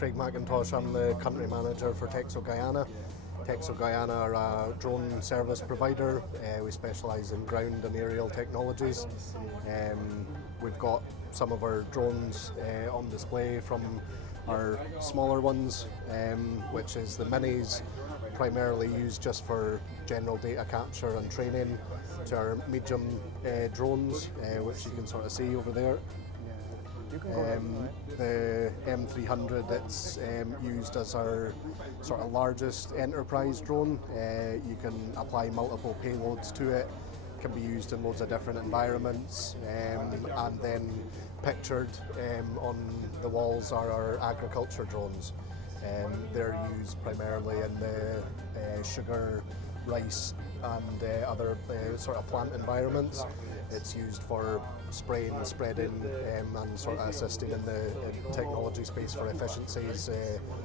Craig McIntosh. I'm the country manager for Texo Guyana. Texo Guyana are a drone service provider. We specialise in ground and aerial technologies. We've got some of our drones on display, from our smaller ones, which is the minis, primarily used just for general data capture and training, to our medium drones, which you can sort of see over there. The M300, it's used as our sort of largest enterprise drone. You can apply multiple payloads to it. Can be used in loads of different environments, and then pictured on the walls are our agriculture drones. They're used primarily in the sugar, rice and other sort of plant environments. It's used for spraying, spreading, and sort of assisting in the technology space for efficiencies,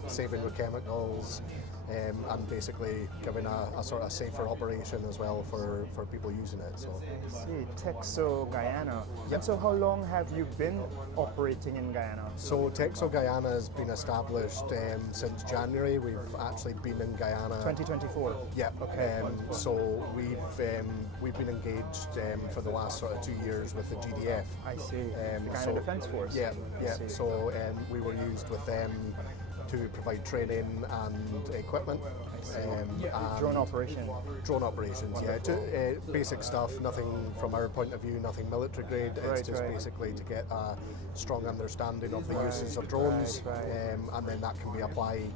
saving with chemicals, and basically giving a sort of safer operation as well for people using it. So. See, Texo Guyana. Yep. And so how long have you been operating in Guyana? So Texo Guyana has been established since January. We've actually been in Guyana. 2024? Yeah. Okay. So we've been engaged for the last sort of 2 years with the GDF. I see. Guyana Defence Force. Yeah. So we were used with them to provide training and equipment. Drone operation. Drone operations, basic stuff, nothing from our point of view, nothing military grade. It's just basically to get a strong understanding of the uses of drones, and then that can be applied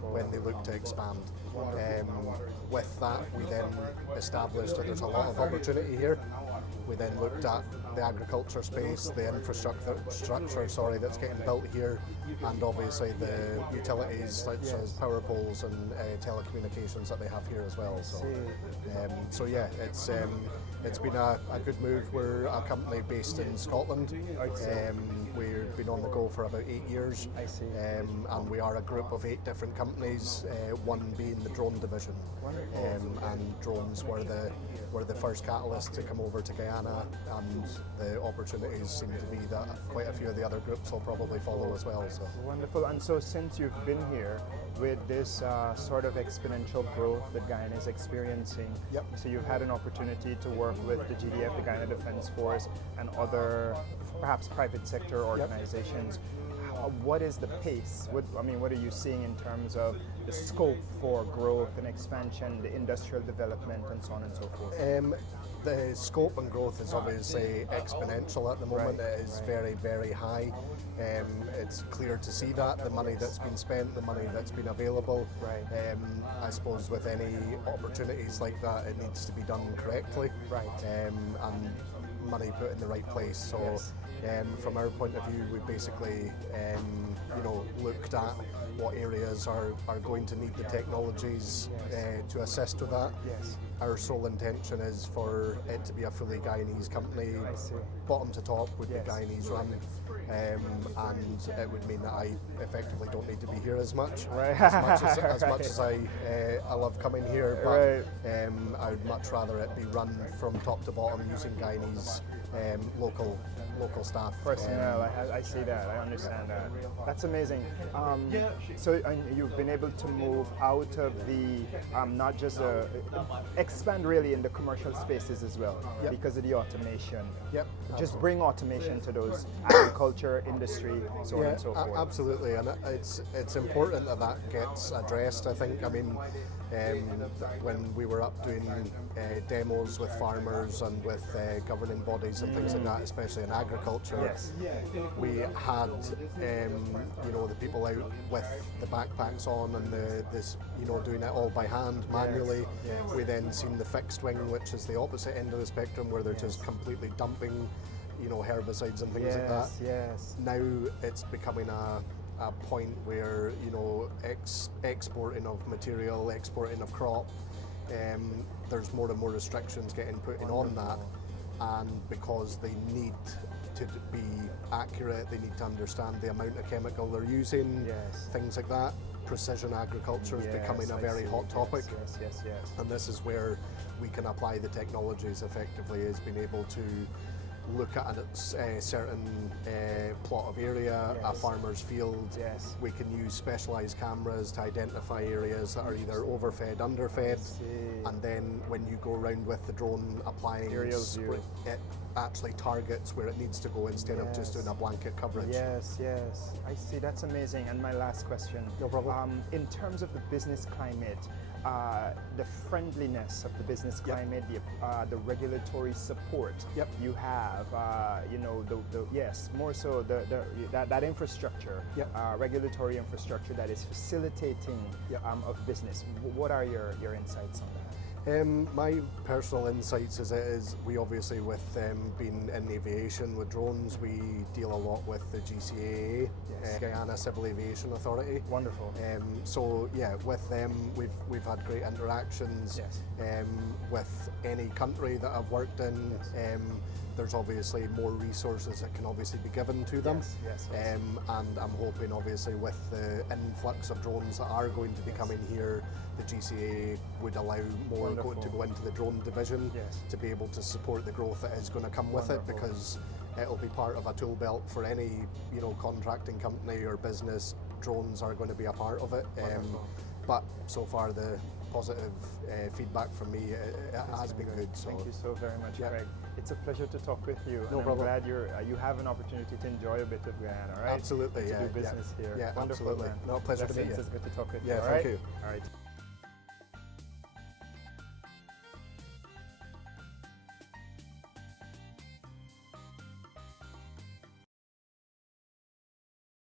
when they look to expand. With that, we then established that there's a lot of opportunity here. We then looked at the agriculture space, the infrastructure that's getting built here, and obviously the utilities such as power poles and telecommunications that they have here as well. So it's been a good move. We're a company based in Scotland. We've been on the go for about 8 years. And we are a group of 8 different companies, one being the drone division. And drones were the first catalyst to come over to Guyana, and the opportunities seem to be that quite a few of the other groups will probably follow as well. So. Wonderful. And so since you've been here with this sort of exponential growth that Guyana is experiencing, so you've had an opportunity to work with the GDF, the Guyana Defence Force, and other perhaps private sector organizations. What is the pace? What are you seeing in terms of the scope for growth and expansion, the industrial development, and so on and so forth? The scope and growth is obviously exponential at the moment. It is very, very high. It's clear to see that, the money that's been spent, the money that's been available. I suppose with any opportunities like that, it needs to be done correctly, and money put in the right place. So from our point of view, we basically looked at what areas are going to need the technologies to assist with that. Our sole intention is for it to be a fully Guyanese company. Bottom to top would be Guyanese run, and it would mean that I effectively don't need to be here as much. As much as I love coming here, but I would much rather it be run from top to bottom using Guyanese local staff. Personnel, I see that, I understand that. That's amazing. So you've been able to move out of the, not just expand really in the commercial spaces as well, because of the automation. Just bring automation to those agriculture, industry, so on and so forth. Absolutely, and it's important that gets addressed, I think. I mean, when we were up doing demos with farmers and with governing bodies and things like that, especially in agriculture, we had the people out with the backpacks on and this doing it all by hand manually. We then seen the fixed wing, which is the opposite end of the spectrum, where they're just completely dumping herbicides and things like that. Now it's becoming a point where exporting of material, exporting of crop, there's more and more restrictions getting put in on that, and because they need to be accurate, they need to understand the amount of chemical they're using, things like that. Precision agriculture is becoming a very hot topic, and this is where we can apply the technologies effectively, is being able to look at a certain plot of area, a farmer's field. Yes. We can use specialized cameras to identify areas that are either overfed, underfed, and then when you go around with the drone applying it actually targets where it needs to go instead of just doing a blanket coverage. Yes, yes. I see, that's amazing. And my last question. No problem. In terms of the business climate, the friendliness of the business climate, the regulatory support you have, you know, more so that infrastructure, regulatory infrastructure that is facilitating of business. What are your insights on that? My personal insights is we obviously, with being in aviation with drones, we deal a lot with the GCAA, Guyana Civil Aviation Authority. Wonderful. So yeah, with them we've had great interactions. With any country that I've worked in. There's obviously more resources that can obviously be given to them. And I'm hoping obviously with the influx of drones that are going to be coming here, the GCA would allow more to go into the drone division to be able to support the growth that is going to come with it, because it'll be part of a tool belt for any, you know, contracting company or business. Drones are going to be a part of it. But so far the positive feedback from me has been good. So thank you so very much, Craig. It's a pleasure to talk with you. No and problem. I'm glad you have an opportunity to enjoy a bit of Guyana, right? Absolutely, to do business here. Yeah, Wonderful, absolutely. man. No, pleasure to meet you. It's good to talk with you. Yeah, all thank right? you. All right.